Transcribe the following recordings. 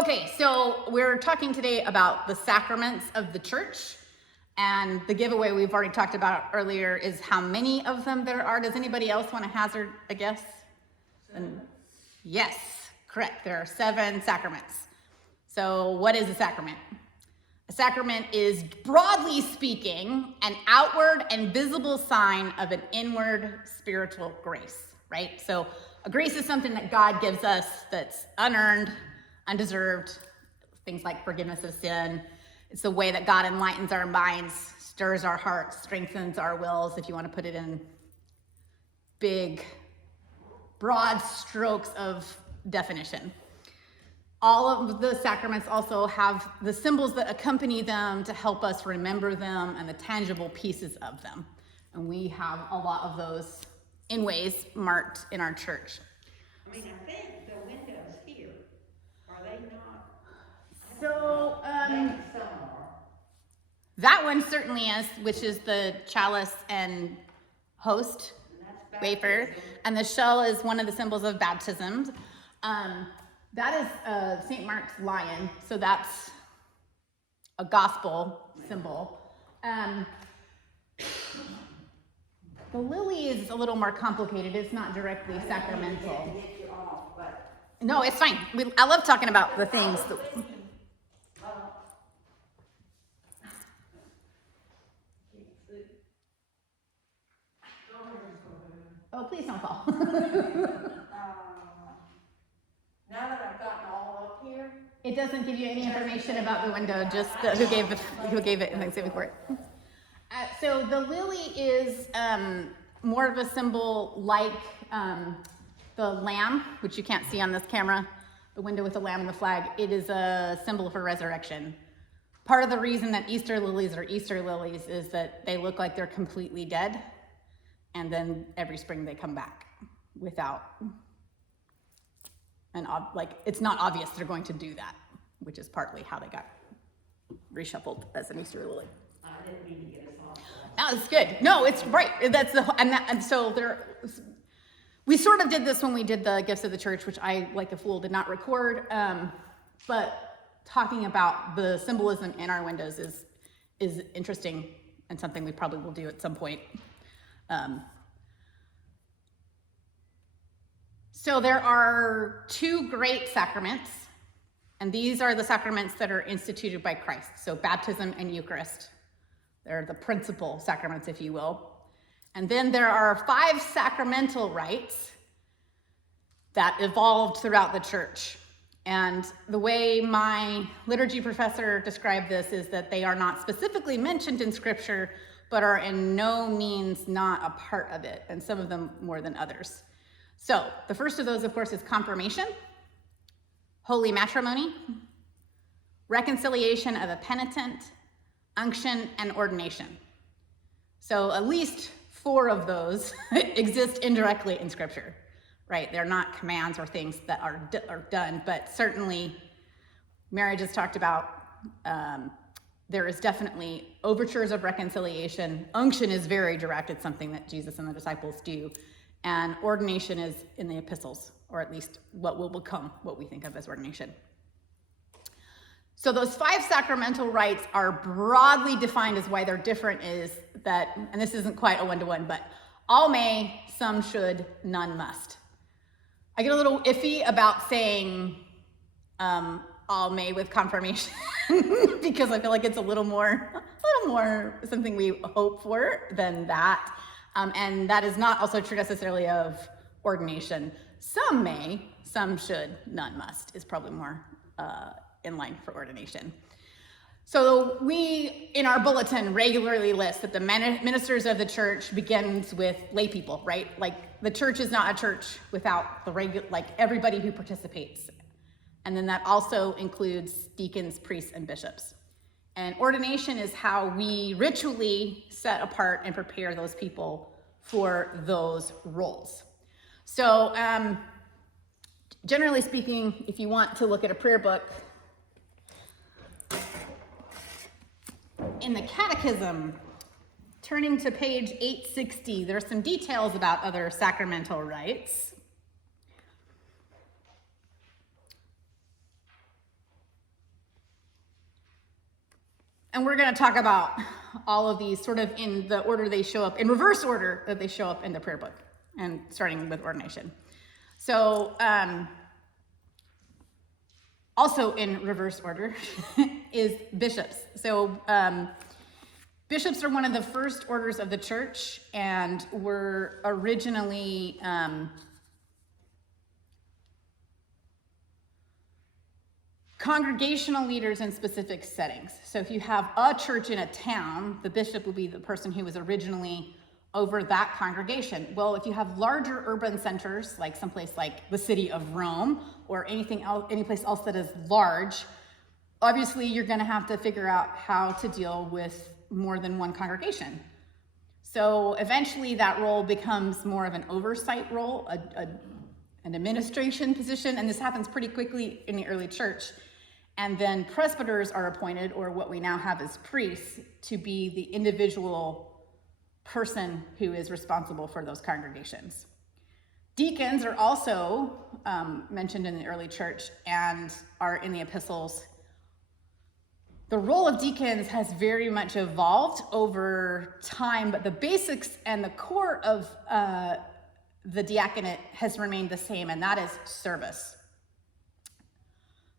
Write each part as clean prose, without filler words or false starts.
Okay, so we're talking today about the sacraments of the church. And the giveaway we've already talked about earlier is how many of them there are. Does anybody else want to hazard a guess? Yes, correct. There are 7 sacraments. So what is a sacrament? A sacrament is, broadly speaking, an outward and visible sign of an inward spiritual grace, right? So a grace is something that God gives us that's unearned, undeserved, things like forgiveness of sin. It's the way that God enlightens our minds, stirs our hearts, strengthens our wills, if you want to put it in big, broad strokes of definition. All of the sacraments also have the symbols that accompany them to help us remember them and the tangible pieces of them. And we have a lot of those in ways marked in our church. I mean, I think the windows here, are they not? So, Maybe some are. that one certainly is, which is the chalice and host And that's wafer. baptism. And the shell is one of the symbols of baptism. That is St. Mark's lion, so that's a gospel symbol. The lily is a little more complicated. It's not directly sacramental. To get you off, but No, it's fine. I love talking about the things. Oh, please don't fall. now that I've gotten all up here, It doesn't give you any information about the window, just who gave it and Thanksgiving for it. So the lily is more of a symbol like the lamb, which you can't see on this camera, the window with the lamb and the flag. It is a symbol for resurrection. Part of the reason that Easter lilies are Easter lilies is that they look like they're completely dead, and then every spring they come back without, and it's not obvious they're going to do that, which is partly how they got reshuffled as an Easter lily. I didn't mean to get us off. Oh, it's good. No, it's right. That's and so we sort of did this when we did the gifts of the church, which I, like a fool, did not record. But talking about the symbolism in our windows is interesting and something we probably will do at some point. So there are 2 great sacraments, and these are the sacraments that are instituted by Christ. So baptism and Eucharist. They're the principal sacraments, if you will. And then there are 5 sacramental rites that evolved throughout the church. And the way my liturgy professor described this is that they are not specifically mentioned in Scripture, but are in no means not a part of it, and some of them more than others. So the first of those, of course, is confirmation, holy matrimony, reconciliation of a penitent, unction, and ordination. So at least 4 of those exist indirectly in Scripture, right? They're not commands or things that are done, but certainly marriage is talked about. There is definitely overtures of reconciliation. Unction is very direct. It's something that Jesus and the disciples do. And ordination is in the epistles, or at least what will become what we think of as ordination. So those 5 sacramental rites are broadly defined as why they're different is that, and this isn't quite a one-to-one, but all may, some should, none must. I get a little iffy about saying all may with confirmation because I feel like it's a little more something we hope for than that. And that is not also true necessarily of ordination. Some may, some should, none must is probably more in line for ordination. So we, in our bulletin, regularly list that the ministers of the church begins with lay people, right? Like the church is not a church without everybody who participates. And then that also includes deacons, priests, and bishops. And ordination is how we ritually set apart and prepare those people for those roles. So generally speaking, if you want to look at a prayer book, in the Catechism, turning to page 860, there are some details about other sacramental rites. And we're going to talk about all of these sort of in the order they show up, in reverse order that they show up in the prayer book, and starting with ordination. So also in reverse order is bishops. So bishops are one of the first orders of the church, and were originally congregational leaders in specific settings. So if you have a church in a town, the bishop will be the person who was originally over that congregation. Well, if you have larger urban centers, like someplace like the city of Rome or anything else, any place else that is large, obviously you're going to have to figure out how to deal with more than one congregation. So eventually that role becomes more of an oversight role, an administration position, and this happens pretty quickly in the early church. And then presbyters are appointed, or what we now have as priests, to be the individual person who is responsible for those congregations. Deacons are also mentioned in the early church and are in the epistles. The role of deacons has very much evolved over time, but the basics and the core of the diaconate has remained the same, and that is service.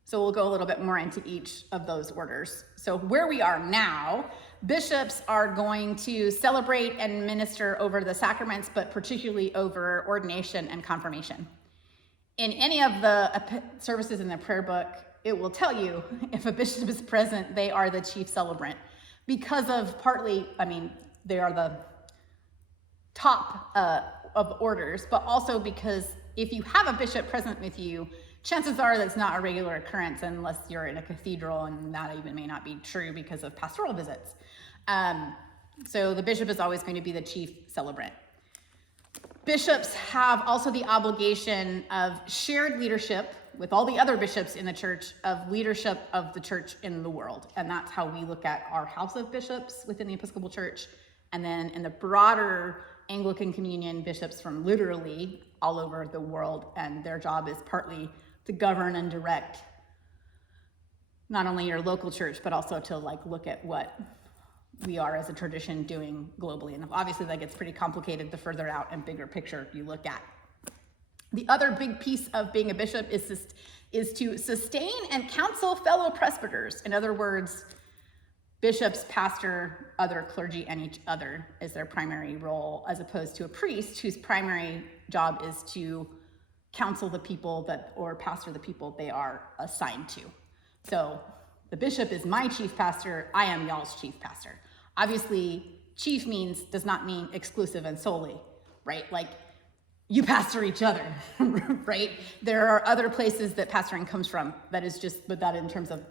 So we'll go a little bit more into each of those orders. So where we are now, bishops are going to celebrate and minister over the sacraments, but particularly over ordination and confirmation. In any of the services in the prayer book, it will tell you if a bishop is present, they are the chief celebrant. Because of partly, they are the top of orders, but also because if you have a bishop present with you, chances are that's not a regular occurrence unless you're in a cathedral, and that even may not be true because of pastoral visits. So the bishop is always going to be the chief celebrant. Bishops have also the obligation of shared leadership with all the other bishops in the church, of leadership of the church in the world. And that's how we look at our house of bishops within the Episcopal Church. And then in the broader Anglican Communion, bishops from literally all over the world, and their job is partly to govern and direct not only your local church, but also to look at what we are as a tradition doing globally. And obviously that gets pretty complicated the further out and bigger picture you look at. The other big piece of being a bishop is to sustain and counsel fellow presbyters. In other words, bishops pastor other clergy and each other is their primary role, as opposed to a priest whose primary job is to counsel the people or pastor the people they are assigned to. So the bishop is my chief pastor, I am y'all's chief pastor. Obviously, chief does not mean exclusive and solely, right? Like you pastor each other, right? There are other places that pastoring comes from that is just, but that in terms of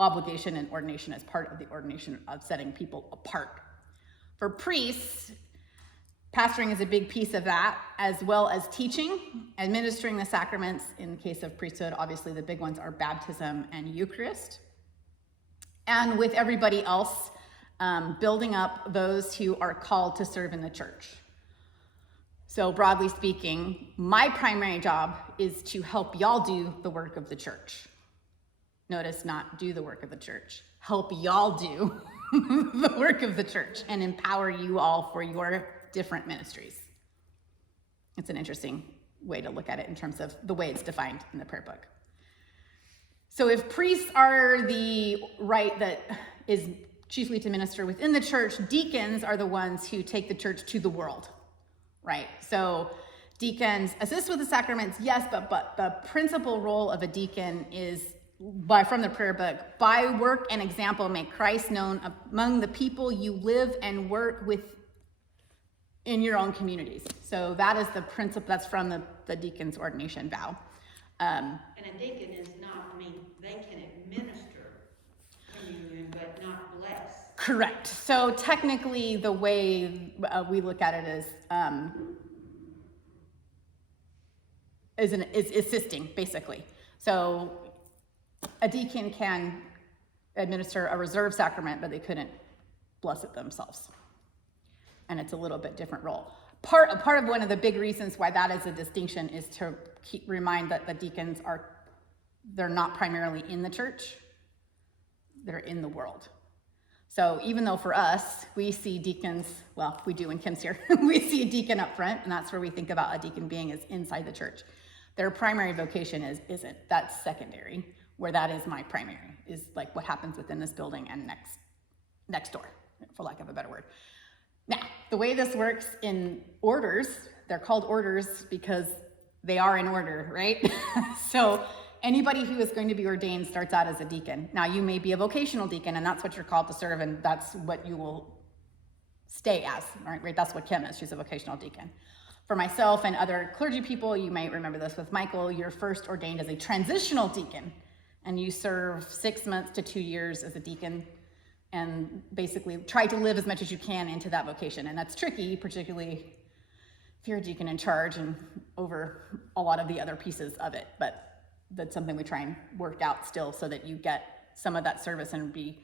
obligation and ordination as part of the ordination of setting people apart. For priests, pastoring is a big piece of that, as well as teaching, administering the sacraments. In the case of priesthood, obviously the big ones are baptism and Eucharist. And with everybody else, building up those who are called to serve in the church. So broadly speaking, my primary job is to help y'all do the work of the church. Notice, not do the work of the church. Help y'all do the work of the church and empower you all for your different ministries. It's an interesting way to look at it in terms of the way it's defined in the prayer book. So if priests are the right that is chiefly to minister within the church, deacons are the ones who take the church to the world, right? So deacons assist with the sacraments, yes, but the principal role of a deacon is, from the prayer book, by work and example, make Christ known among the people you live and work with in your own communities. So that is the principle, that's from the deacon's ordination vow. And a deacon is not, they can administer communion, but not bless. Correct. So technically the way we look at it is assisting, basically. So a deacon can administer a reserved sacrament, but they couldn't bless it themselves. And it's a little bit different role. Part of one of the big reasons why that is a distinction is to remind that the deacons they're not primarily in the church, they're in the world. So even though for us, we see deacons, well, we do when Kim's here, we see a deacon up front, and that's where we think about a deacon being is inside the church. Their primary vocation isn't, that's secondary, where that is my primary, is like what happens within this building and next door, for lack of a better word. Now, the way this works in orders, they're called orders because they are in order, right? So anybody who is going to be ordained starts out as a deacon. Now, you may be a vocational deacon, and that's what you're called to serve, and that's what you will stay as, right? That's what Kim is. She's a vocational deacon. For myself and other clergy people, you might remember this with Michael, you're first ordained as a transitional deacon, and you serve 6 months to 2 years as a deacon, and basically try to live as much as you can into that vocation. And that's tricky, particularly if you're a deacon in charge and over a lot of the other pieces of it. But that's something we try and work out still so that you get some of that service and be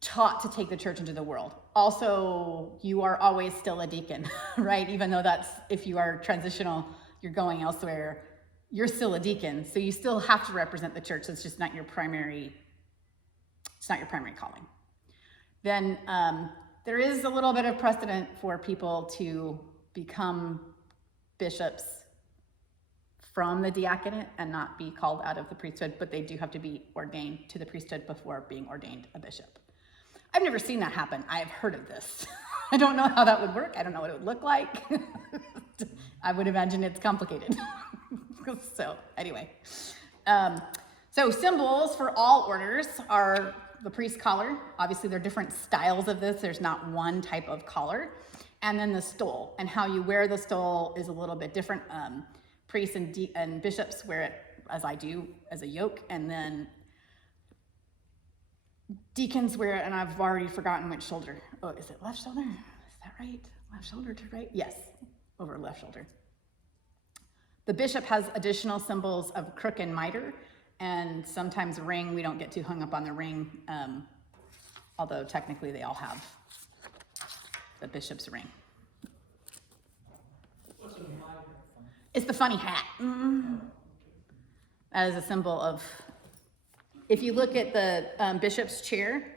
taught to take the church into the world. Also, you are always still a deacon, right? Even though that's, if you are transitional, you're going elsewhere, you're still a deacon. So you still have to represent the church. It's just not your primary, it's not your primary calling. Then there is a little bit of precedent for people to become bishops from the diaconate and not be called out of the priesthood, but they do have to be ordained to the priesthood before being ordained a bishop. I've never seen that happen. I've heard of this. I don't know how that would work. I don't know what it would look like. I would imagine it's complicated. So anyway, so symbols for all orders are the priest collar. Obviously, there are different styles of this. There's not one type of collar. And then the stole, and how you wear the stole is a little bit different. Priests and bishops wear it, as I do, as a yoke, and then deacons wear it, and I've already forgotten which shoulder. Oh, is it left shoulder? Is that right? Left shoulder to right? Yes, over left shoulder. The bishop has additional symbols of crook and mitre, and sometimes ring. We don't get too hung up on the ring, although technically they all have the bishop's ring. What's a mitre? It's the funny hat. That is a symbol of, if you look at the bishop's chair,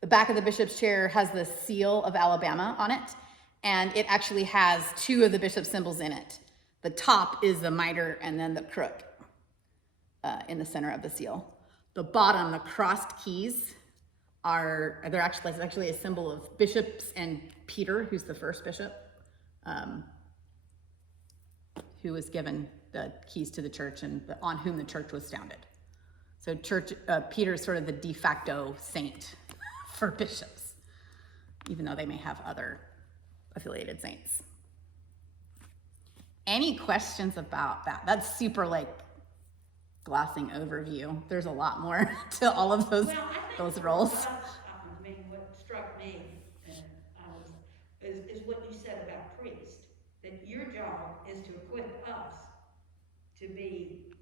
the back of the bishop's chair has the seal of Alabama on it, and it actually has two of the bishop's symbols in it. The top is the mitre, and then the crook in the center of the seal. The bottom, the crossed keys, it's actually a symbol of bishops and Peter, who's the first bishop, who was given the keys to the church and on whom the church was founded. So Peter is sort of the de facto saint for bishops, even though they may have other affiliated saints. Any questions about that? That's super glossing overview. There's a lot more to all of those roles. What struck me is what you said about priest, that your job is to equip us to be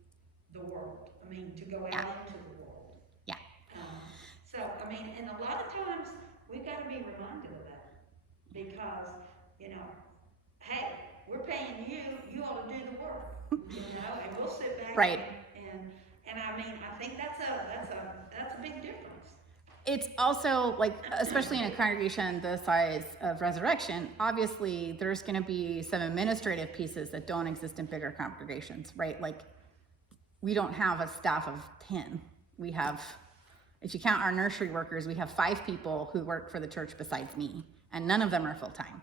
the world. To go out into the world. Yeah. And a lot of times we've got to be reminded of that because, hey, we're paying you, you ought to do the work, and we'll sit back. Right. And I think that's a big difference. It's also especially in a congregation the size of Resurrection, obviously there's going to be some administrative pieces that don't exist in bigger congregations, right? We don't have a staff of 10. We have, if you count our nursery workers, we have 5 people who work for the church besides me, and none of them are full-time.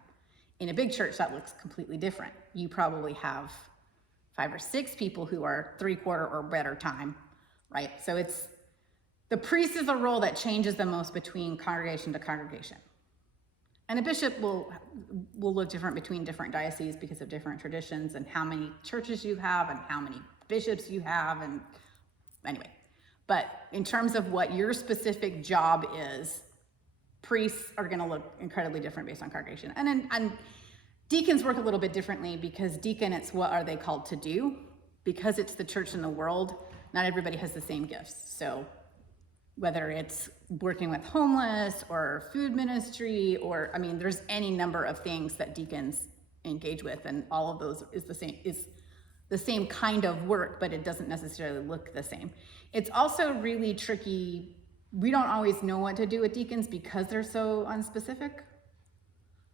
In a big church, that looks completely different. You probably have 5 or 6 people who are 3/4 or better time, right? So the priest is a role that changes the most between congregation to congregation. And a bishop will look different between different dioceses because of different traditions and how many churches you have and how many bishops you have, and anyway. But in terms of what your specific job is, priests are going to look incredibly different based on congregation. And deacons work a little bit differently because deacon, it's what are they called to do? Because it's the church in the world, not everybody has the same gifts. So whether it's working with homeless or food ministry or, there's any number of things that deacons engage with, and all of those is the same kind of work, but it doesn't necessarily look the same. It's also really tricky we don't always know what to do with deacons because they're so unspecific,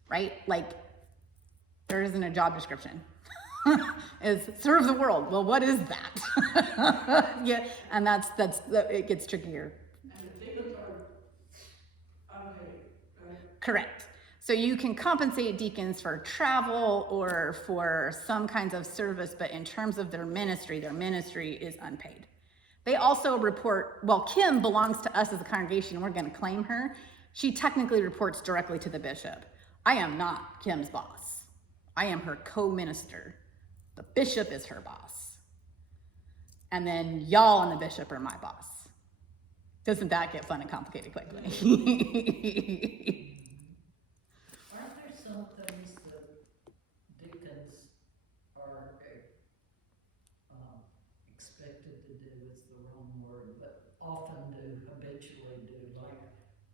right? Like, there isn't a job description. Is serve the world. Well, what is that? Yeah, and that's it gets trickier. And the deacons are unpaid, right? Correct. So you can compensate deacons for travel or for some kinds of service, but in terms of their ministry is unpaid. They also report, well, Kim belongs to us as a congregation. We're going to claim her. She technically reports directly to the bishop. I am not Kim's boss. I am her co-minister. The bishop is her boss. And then y'all and the bishop are my boss. Doesn't that get fun and complicated quickly? Aren't there some things that deacons are expected to do is the wrong word, but often do, habitually do, like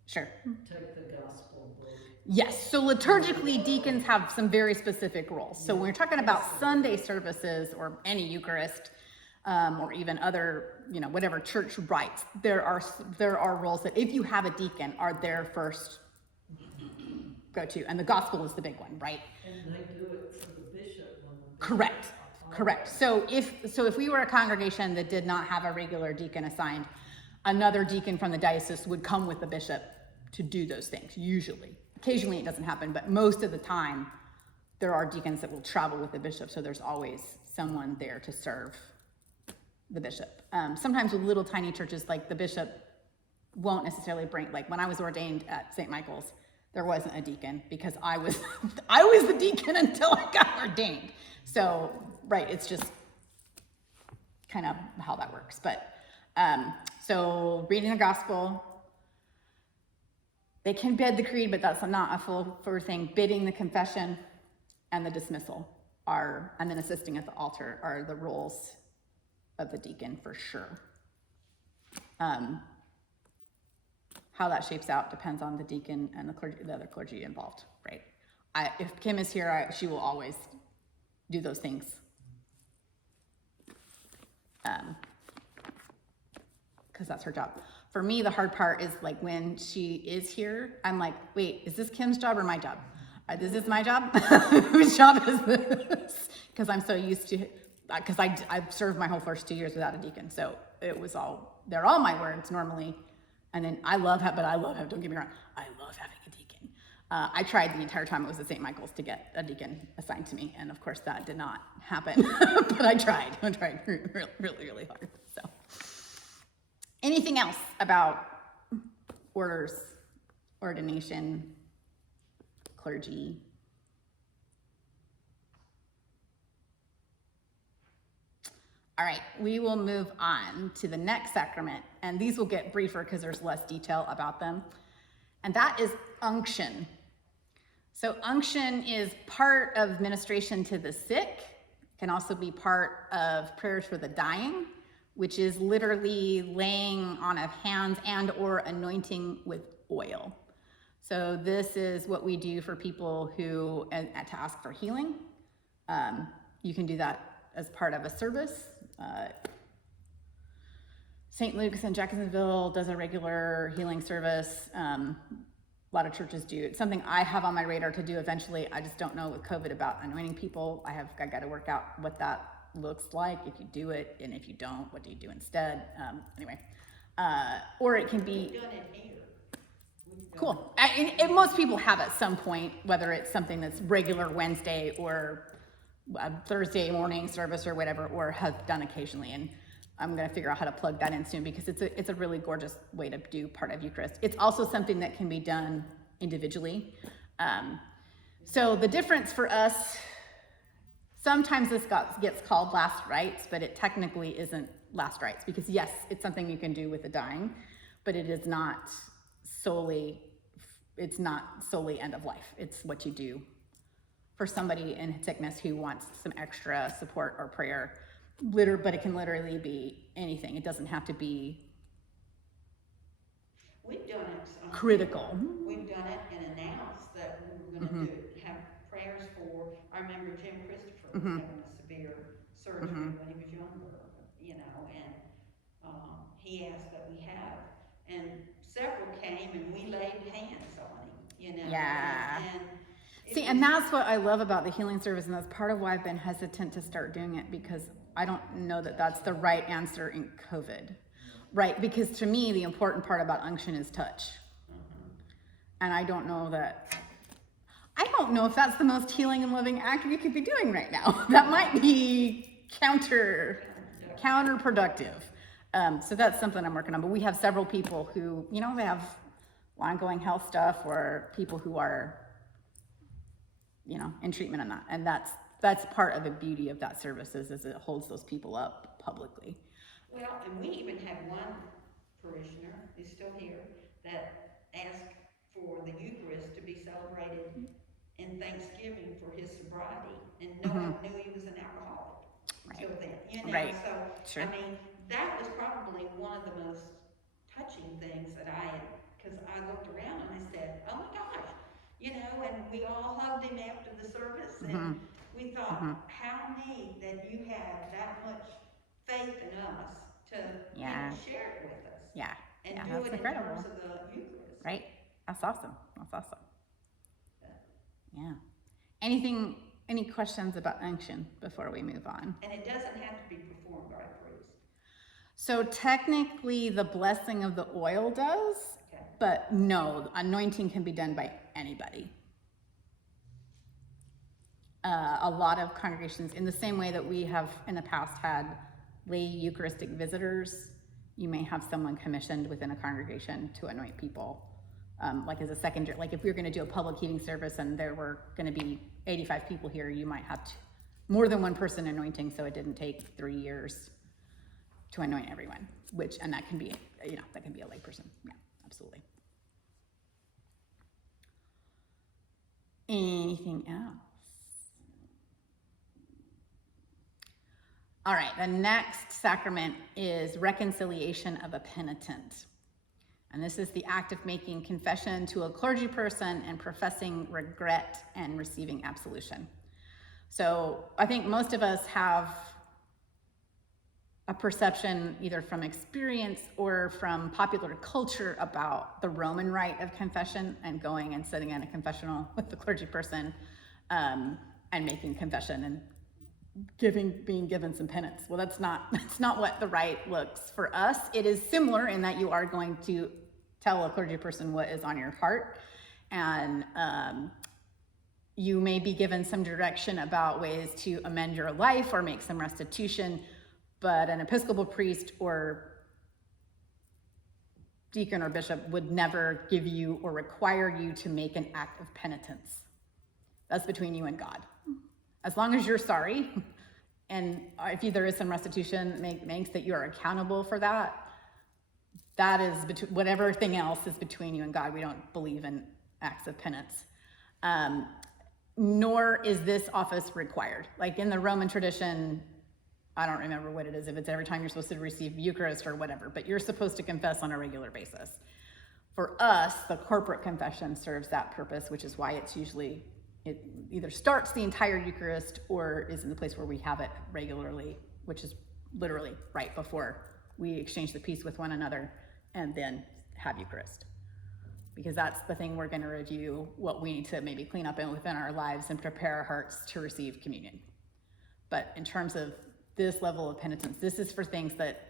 Sure. take the gospel book? Yes, so liturgically, deacons have some very specific roles. So when we're talking about Sunday services or any Eucharist, or even other, whatever church rites, there are roles that if you have a deacon are their first go-to, and the gospel is the big one, right? And they do it for the bishop when the bishop. Correct. So if we were a congregation that did not have a regular deacon assigned, another deacon from the diocese would come with the bishop to do those things, usually. Occasionally it doesn't happen, but most of the time there are deacons that will travel with the bishop, so there's always someone there to serve the bishop. Sometimes with little tiny churches, like the bishop won't necessarily bring, like when I was ordained at St. Michael's, there wasn't a deacon because I was the deacon until I got ordained. So, right, it's just kind of how that works. But, so reading the gospel, they can bid the creed, but that's not a full thing. Bidding the confession and the dismissal and then assisting at the altar are the roles of the deacon for sure. How that shapes out depends on the deacon and the other clergy involved, right? If Kim is here, she will always do those things. Because that's her job. For me, the hard part is like when she is here, I'm like, wait, is this Kim's job or my job? Is this my job? Whose job is this? Because I'm so used to, because I've served my whole first 2 years without a deacon. So they're all my words normally. And then don't get me wrong, I love having a deacon. I tried the entire time I was at St. Michael's to get a deacon assigned to me. And of course that did not happen, but I tried really, really hard. So anything else about orders, ordination, clergy? All right, we will move on to the next sacrament, and these will get briefer because there's less detail about them, and that is unction. So unction is part of ministration to the sick, can also be part of prayers for the dying, which is literally laying on of hands and or anointing with oil. So this is what we do for people who to ask for healing. You can do that as part of a service. St. Luke's in Jacksonville does a regular healing service. A lot of churches do. It's something I have on my radar to do eventually. I just don't know with COVID about anointing people. I got to work out what that looks like, if you do it, and if you don't, what do you do instead? Anyway, or it can be. We've done it here. Cool. And most people have at some point, whether it's something that's regular Wednesday or a Thursday morning service or whatever, or have done occasionally. And I'm going to figure out how to plug that in soon because it's a really gorgeous way to do part of Eucharist. It's also something that can be done individually. So the difference for us, sometimes this gets called last rites, but it technically isn't last rites because yes, it's something you can do with the dying, but it's not solely end of life. It's what you do for somebody in sickness who wants some extra support or prayer. But it can literally be anything. It doesn't have to be We've done it. critical. We've done it and announced that we were going to have prayers for. I remember Tim Christopher was having a severe surgery when he was younger, and he asked that we have, and several came and we laid hands on him, you know. Yeah. And it See, was- and that's what I love about the healing service, and that's part of why I've been hesitant to start doing it, because I don't know that that's the right answer in COVID. Right, because to me, the important part about unction is touch. And I don't know if that's the most healing and loving act we could be doing right now. That might be counterproductive. So that's something I'm working on. But we have several people who, you know, they have ongoing health stuff, or people who are, you know, in treatment and that. And that's part of the beauty of that service is it holds those people up publicly. Well, and we even had one parishioner, who's still here, that asked for the Eucharist to be celebrated in Thanksgiving for his sobriety, and no one knew he was an alcoholic until then, you know. Right. So, Sure. I mean, that was probably one of the most touching things that I had, because I looked around and I said, oh my gosh, you know, and we all hugged him after the service, and we thought, how neat that you had that much faith in us to you know, share it with us. Yeah. And Yeah, do that's it incredible. in terms of the Eucharist. Right? That's awesome. Yeah. Any questions about unction before we move on? And it doesn't have to be performed by a priest. So technically the blessing of the oil does, Okay. but no, anointing can be done by anybody. A lot of congregations, in the same way that we have in the past had lay Eucharistic visitors, you may have someone commissioned within a congregation to anoint people. Like as a secondary, like if we were going to do a public healing service and there were going to be 85 people here, you might have more than one person anointing, so it didn't take 3 years to anoint everyone, and that can be, you know, that can be a lay person. Yeah, absolutely. Anything else? All right, the next sacrament is reconciliation of a penitent. And this is the act of making confession to a clergy person and professing regret and receiving absolution. So I think most of us have a perception, either from experience or from popular culture, about the Roman rite of confession and going and sitting in a confessional with the clergy person and making confession and being given some penance. Well, that's not what the rite looks for us. It is similar in that you are going to tell a clergy person what is on your heart, and you may be given some direction about ways to amend your life or make some restitution, but an Episcopal priest or deacon or bishop would never give you or require you to make an act of penitence. That's between you and God. As long as you're sorry, and if there is some restitution makes that you're accountable for that, that is whatever thing else is between you and God. We don't believe in acts of penance. Nor is this office required. Like in the Roman tradition, I don't remember what it is, if it's every time you're supposed to receive Eucharist or whatever, but you're supposed to confess on a regular basis. For us, the corporate confession serves that purpose, which is why it either starts the entire Eucharist or is in the place where we have it regularly, which is literally right before we exchange the peace with one another and then have Eucharist. Because that's the thing we're going to review, what we need to maybe clean up within our lives and prepare our hearts to receive communion. But in terms of this level of penitence, this is for things that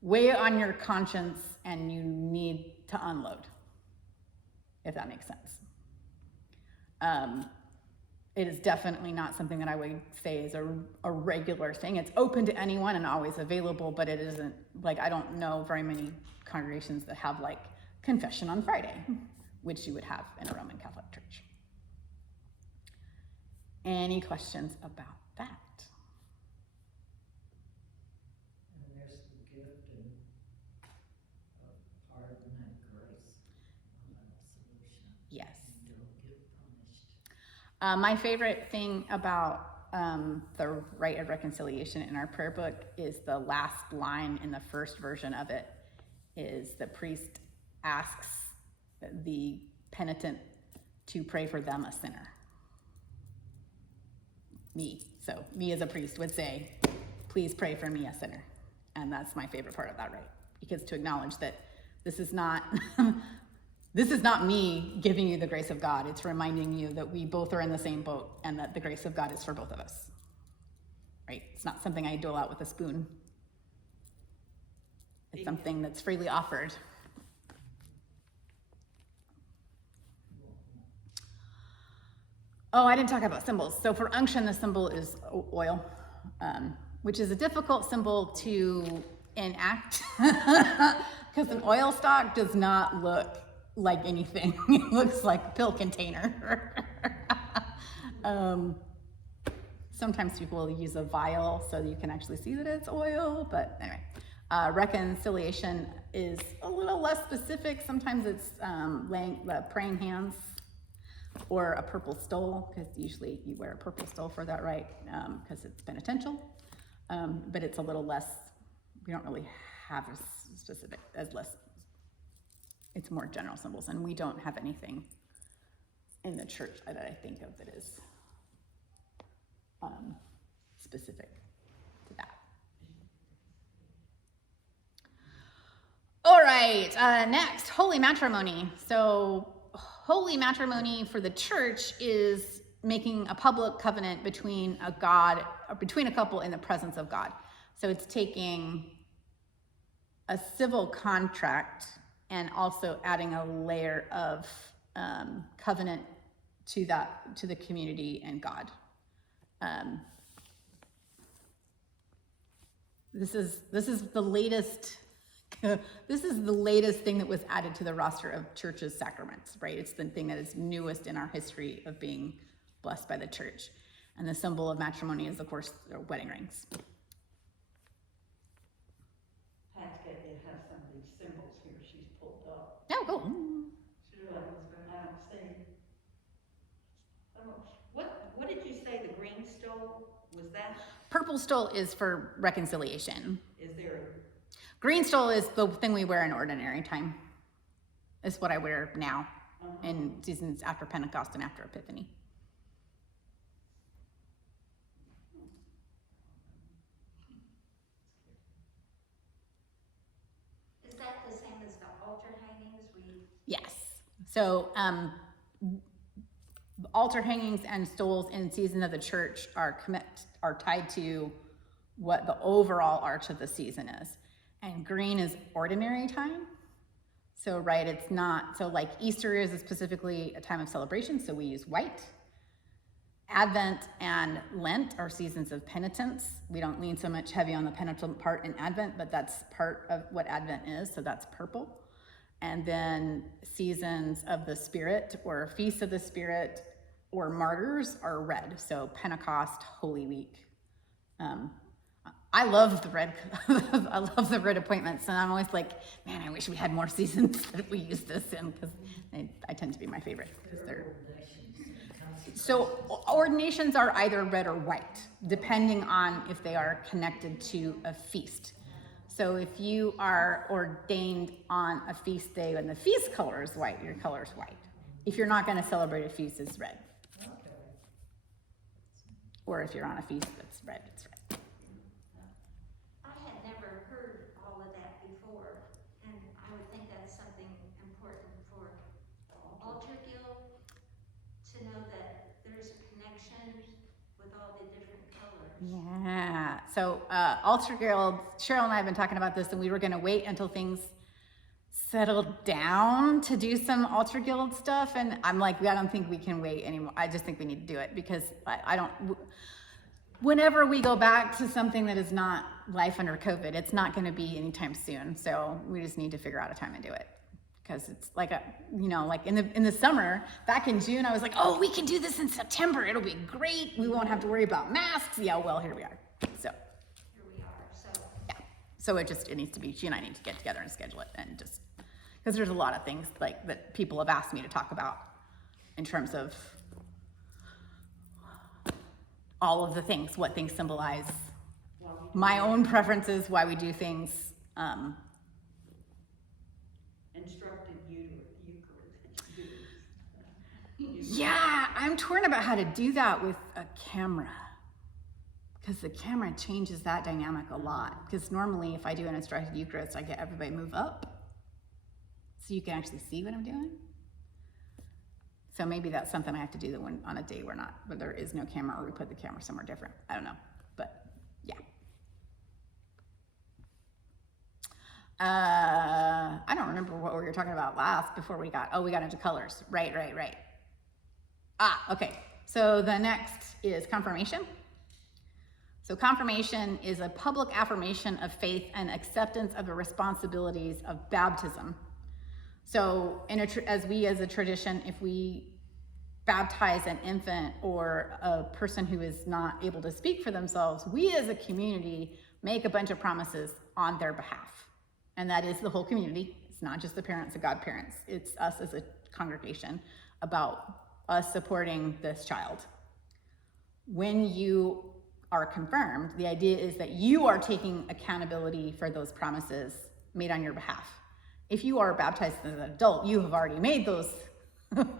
weigh on your conscience and you need to unload, if that makes sense. It is definitely not something that I would say is a regular thing. It's open to anyone and always available, but it isn't, like, I don't know very many congregations that have like confession on Friday, which you would have in a Roman Catholic church. Any questions about that? And there's the gift of pardon and grace of an absolution. Yes. You don't get punished. My favorite thing about the rite of reconciliation in our prayer book is the last line in the first version of it is the priest asks the penitent to pray for them, a sinner. Me as a priest would say, please pray for me, a sinner. And that's my favorite part of that rite, because to acknowledge that This is not this is not me giving you the grace of God. It's reminding you that we both are in the same boat and that the grace of God is for both of us. Right? It's not something I dole out with a spoon. It's something that's freely offered. Oh, I didn't talk about symbols. So for unction, the symbol is oil, which is a difficult symbol to enact because an oil stock does not look like anything. It looks like a pill container. Sometimes people use a vial so you can actually see that it's oil, but anyway. Reconciliation is a little less specific. Sometimes it's praying hands or a purple stole, because usually you wear a purple stole for that rite because it's penitential. But it's a little less, we don't really have as specific, as less, it's more general symbols. And we don't have anything in the church that I think of that is specific to that. All right, next, holy matrimony. So holy matrimony for the church is making a public covenant between a couple in the presence of God. So it's taking a civil contract and also adding a layer of covenant to the community and God. This is the latest. This is the latest thing that was added to the roster of churches' sacraments, right? It's the thing that is newest in our history of being blessed by the church. And the symbol of matrimony is, of course, wedding rings. Pat's got to have some of these symbols here she's pulled up. Oh, cool. I don't see. What did you say the green stole? Was that? Purple stole is for reconciliation. Is there? Green stole is the thing we wear in ordinary time. It's what I wear now in seasons after Pentecost and after Epiphany. Is that the same as the altar hangings? Yes. So altar hangings and stoles in season of the church are tied to what the overall arch of the season is. And green is ordinary time. So, right, it's not, so like Easter is specifically a time of celebration, so we use white. Advent and Lent are seasons of penitence. We don't lean so much heavy on the penitent part in Advent, but that's part of what Advent is, so that's purple. And then seasons of the Spirit or Feasts of the Spirit or martyrs are red, so Pentecost, Holy Week. I love the red. I love the red appointments, and I'm always like, man, I wish we had more seasons that we use this in, because I tend to be my favorite. Because they're so ordinations are either red or white, depending on if they are connected to a feast. So if you are ordained on a feast day and the feast color is white, your color is white. If you're not going to celebrate a feast, it's red. Or if you're on a feast that's red, it's red. I had never heard all of that before, and I would think that's something important for altar guild to know that there's a connection with all the different colors. Yeah. So altar guild, Cheryl and I have been talking about this, and we were going to wait until things settled down to do some altar guild stuff, and I'm like, I don't think we can wait anymore. I just think we need to do it, because I don't. Whenever we go back to something that is not life under COVID, it's not going to be anytime soon. So we just need to figure out a time to do it, because it's like like in the summer back in June, I was like, oh, we can do this in September. It'll be great. We won't have to worry about masks. Yeah, well, here we are. So Here we are, so. yeah. So it needs to be. She and I need to get together and schedule it, and just because there's a lot of things like that people have asked me to talk about in terms of all of the things, what things symbolize, my own preferences, why we do things. Instructed Eucharist. Yeah, I'm torn about how to do that with a camera, because the camera changes that dynamic a lot. Because normally if I do an instructed Eucharist, I get everybody move up. so you can actually see what I'm doing. So maybe that's something I have to do on a day where there is no camera, or we put the camera somewhere different. I don't know, but yeah. I don't remember what we were talking about last before we got into colors. Right. Okay. So the next is confirmation. So confirmation is a public affirmation of faith and acceptance of the responsibilities of baptism. So as a tradition, if we baptize an infant or a person who is not able to speak for themselves, we as a community make a bunch of promises on their behalf. And that is the whole community. It's not just the parents, the godparents. It's us as a congregation about us supporting this child. When you are confirmed, the idea is that you are taking accountability for those promises made on your behalf. If you are baptized as an adult, you have already made those,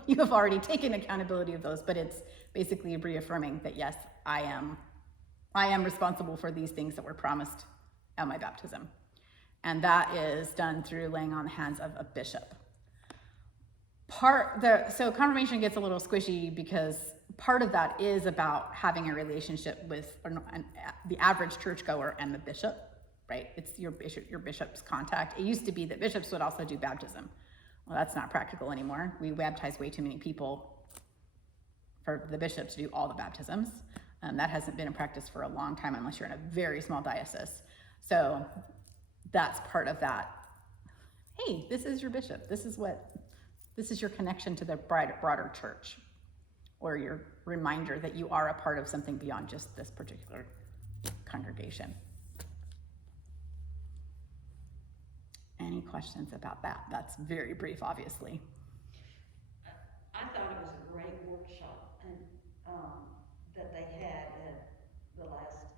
you have already taken accountability of those, but it's basically reaffirming that yes, I am responsible for these things that were promised at my baptism. And that is done through laying on the hands of a bishop. So confirmation gets a little squishy because part of that is about having a relationship with the average churchgoer and the bishop, right? It's your bishop's contact. It used to be that bishops would also do baptism. Well, that's not practical anymore. We baptize way too many people for the bishop to do all the baptisms. That hasn't been in practice for a long time unless you're in a very small diocese. So that's part of that. Hey, this is your bishop. This is your connection to the broader church, or your reminder that you are a part of something beyond just this particular congregation. Any questions about that? That's very brief, obviously. I thought it was a great workshop and that they had at the last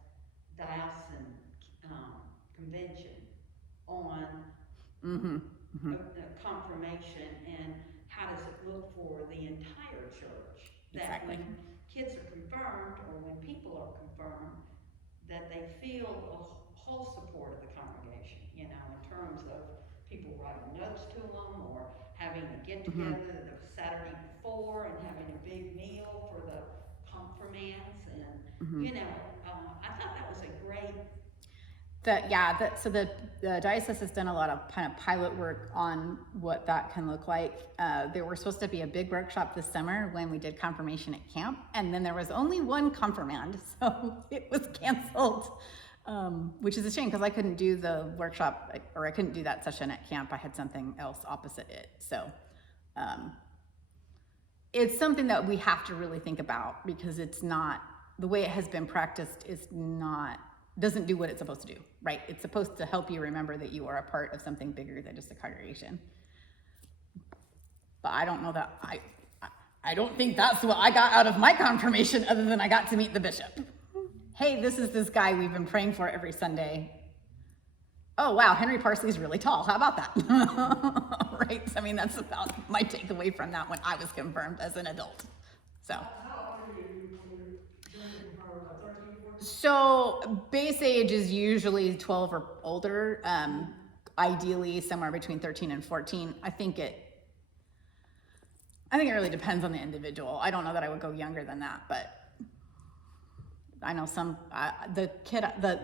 diocesan convention on confirmation and how does it look for the entire church. That Exactly. when kids are confirmed or when people are confirmed, that they feel a whole support of the congregation, in terms of people writing notes to them or having a get together the Saturday before and having a big meal for the confirmands and I thought that was a great. So the diocese has done a lot of kind of pilot work on what that can look like. There were supposed to be a big workshop this summer when we did confirmation at camp, and then there was only one confirmand, so it was canceled, which is a shame because I couldn't do the workshop, or I couldn't do that session at camp. I had something else opposite it. So it's something that we have to really think about because it's not, the way it has been practiced doesn't do what it's supposed to do, right? It's supposed to help you remember that you are a part of something bigger than just a congregation. But I don't know that, I don't think that's what I got out of my confirmation other than I got to meet the bishop. Hey, this is this guy we've been praying for every Sunday. Oh wow, Henry Parsley's really tall, how about that? Right, I mean, that's about my takeaway from that when I was confirmed as an adult, so. So base age is usually 12 or older, ideally somewhere between 13 and 14. I think it really depends on the individual. I don't know that I would go younger than that, but I know some, the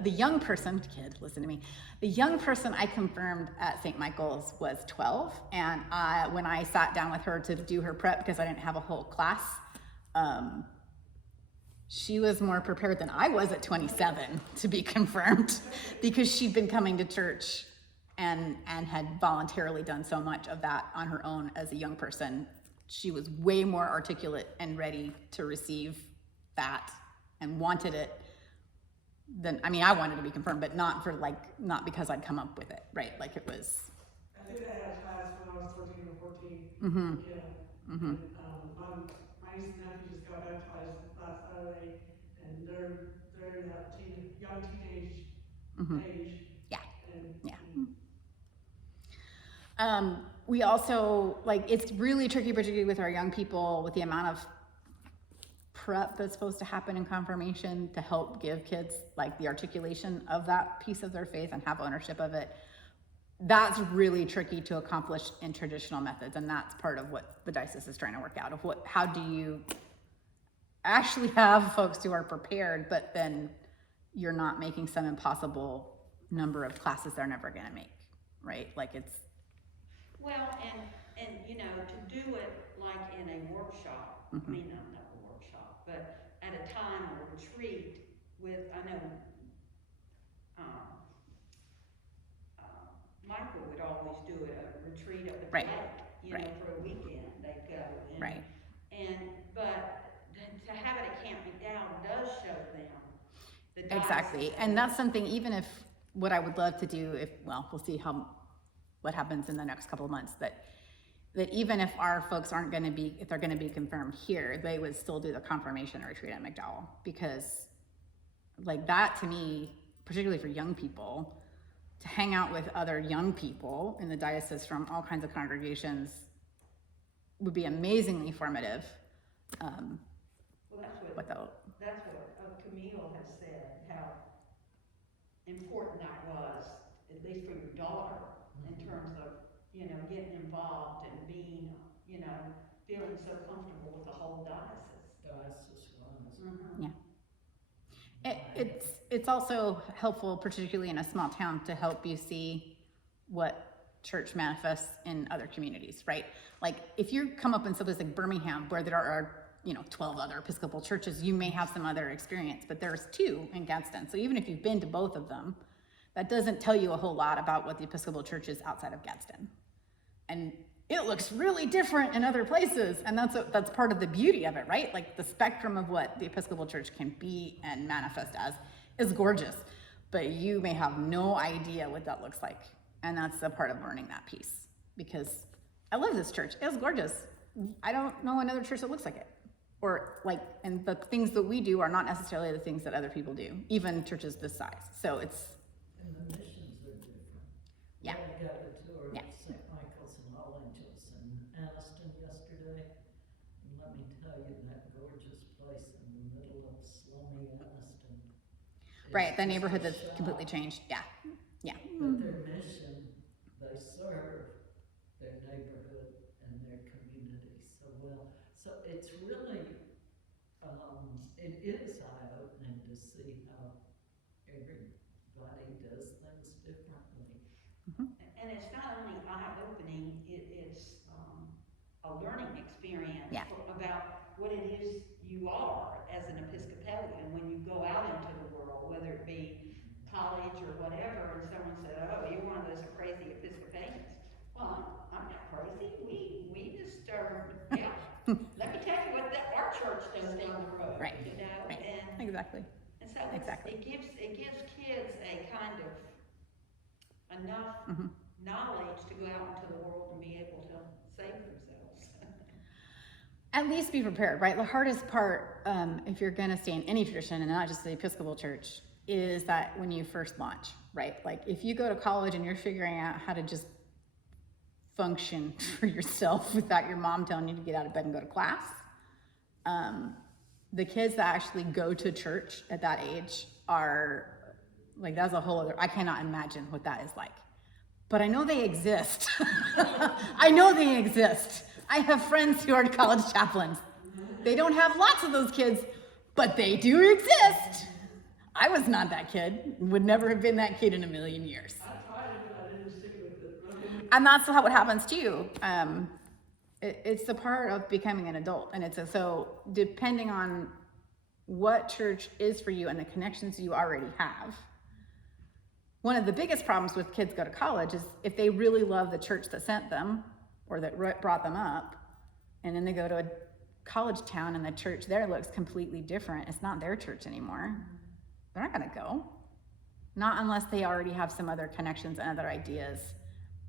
young person, listen to me. The young person I confirmed at St. Michael's was 12. And when I sat down with her to do her prep, because I didn't have a whole class, she was more prepared than I was at 27 to be confirmed because she'd been coming to church and had voluntarily done so much of that on her own as a young person. She was way more articulate and ready to receive that and wanted it than, I wanted to be confirmed, but not because I'd come up with it, right? Like it was. I think I had a class when I was 13 or 14. Mm-hmm. Yeah. Mm-hmm. My niece and nephew just got baptized last Saturday, and they're in that young teenage age. Yeah. And, yeah. We also, it's really tricky, particularly with our young people, with the amount of prep that's supposed to happen in confirmation to help give kids the articulation of that piece of their faith and have ownership of it. that's really tricky to accomplish in traditional methods, and that's part of what the diocese is trying to work out, of how do you actually have folks who are prepared, but then you're not making some impossible number of classes they're never going to make, right? Like it's... Well, and you know, to do it like in a workshop, I mean, not a workshop, but at a time or a retreat with, I know, Michael would always do a retreat up at the Right. lake, you know, for a weekend, they'd go. And, Right. But to have it at Camp McDowell does show them the Exactly. diocese. And that's something, even if, what I would love to do, if, well, we'll see what happens in the next couple of months, that even if our folks aren't going to be, if they're going to be confirmed here, they would still do the confirmation retreat at McDowell, because like that, to me, particularly for young people, to hang out with other young people in the diocese from all kinds of congregations would be amazingly formative. Well, that's what Camille has said, how important that was, at least for your daughter, in terms of, you know, getting involved and being, you know, feeling so comfortable with the whole diocese. Diocese-wise. Yeah. It's also helpful, particularly in a small town, to help you see what church manifests in other communities, right? Like if you come up in someplace like Birmingham, where there are, you know, 12 other Episcopal churches, you may have some other experience, but there's 2 in Gadsden. So even if you've been to both of them, that doesn't tell you a whole lot about what the Episcopal Church is outside of Gadsden. And it looks really different in other places, and that's part of the beauty of it, right? Like the spectrum of what the Episcopal Church can be and manifest as is gorgeous, but you may have no idea what that looks like. And that's a part of learning that piece, because I love this church. It's gorgeous. I don't know another church that looks like it. Or like, and the things that we do are not necessarily the things that other people do, even churches this size. So it's... And the missions are different. Yeah. I got a tour Yeah. of St. Michael's and All Angels in Anniston yesterday. And let me tell you, that gorgeous place in the middle of slummy Anniston. is Right, the just neighborhood a that's shock. completely changed. Yeah, yeah. But their mission, they serve their neighborhood and their community so well. So it's really, it is eye-opening to see how everybody does things differently. And it's not only eye-opening, it's a learning experience Yeah. about what it is you are as an Episcopalian when you go out into the world, whether it be college or whatever, and someone said, oh, you're one of those crazy Episcopalians. Well, I'm not crazy. We just yeah. Let me tell you what our church does down the road, Right, you know? right. And Exactly. so Exactly. it gives kids a kind of enough knowledge to go out into the world and be able to save themselves. At least be prepared, right? The hardest part, if you're going to stay in any tradition, and not just the Episcopal Church, is that when you first launch, right? Like if you go to college and you're figuring out how to just function for yourself without your mom telling you to get out of bed and go to class, the kids that actually go to church at that age are like, that's a whole other, I cannot imagine what that is like. But I know they exist. I know they exist. I have friends who are college chaplains. They don't have lots of those kids, but they do exist. I was not that kid, would never have been that kid in a million years. I tried it, but I didn't stick with it. And that's how it happens to you. It's the part of becoming an adult. And so depending on what church is for you and the connections you already have, one of the biggest problems with kids go to college is if they really love the church that sent them or that brought them up, and then they go to a college town and the church there looks completely different, it's not their church anymore, they're not gonna go. Not unless they already have some other connections and other ideas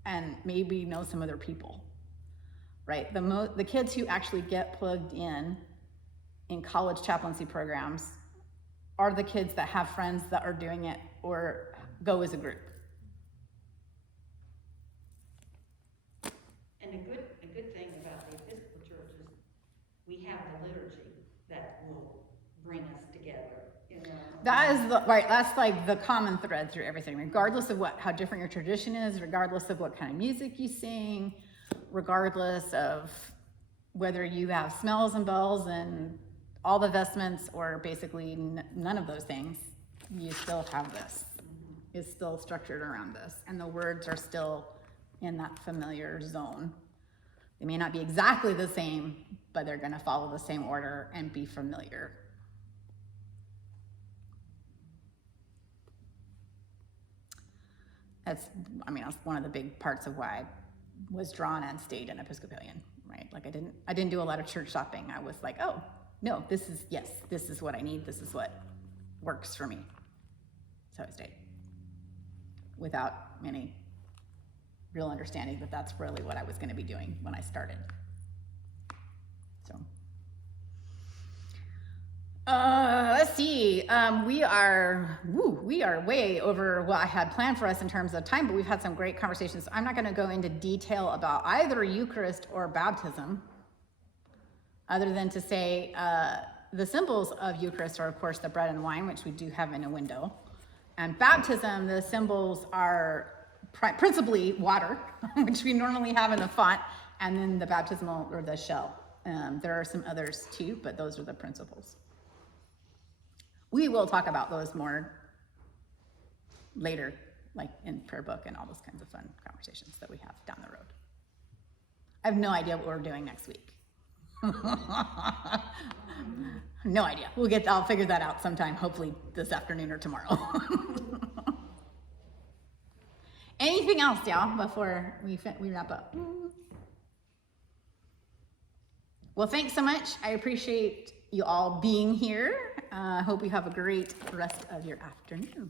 and maybe know some other people, right? The kids who actually get plugged in college chaplaincy programs are the kids that have friends that are doing it or go as a group. And a good thing about the Episcopal Church is we have the liturgy that will bring us together, you know. That is the, right, that's like the common thread through everything, regardless of how different your tradition is, regardless of what kind of music you sing, regardless of whether you have smells and bells and all the vestments or basically none of those things, you still have this. It's still structured around this, and the words are still in that familiar zone. They may not be exactly the same, but they're going to follow the same order and be familiar. That's one of the big parts of why I was drawn and stayed an Episcopalian, right? Like I didn't do a lot of church shopping. I was like, oh, no, this is what I need. This is what works for me. So I stayed without any real understanding that that's really what I was going to be doing when I started. So, let's see. We are way over what I had planned for us in terms of time, but we've had some great conversations. I'm not going to go into detail about either Eucharist or baptism, other than to say the symbols of Eucharist are, of course, the bread and wine, which we do have in a window. And baptism, the symbols are principally water, which we normally have in the font, and then the baptismal or the shell. There are some others too, but those are the principles. We will talk about those more later, like in prayer book and all those kinds of fun conversations that we have down the road. I have no idea what we're doing next week. No idea. I'll figure that out sometime, hopefully this afternoon or tomorrow. Anything else, y'all, before we wrap up? Well, thanks so much. I appreciate you all being here. Hope you have a great rest of your afternoon.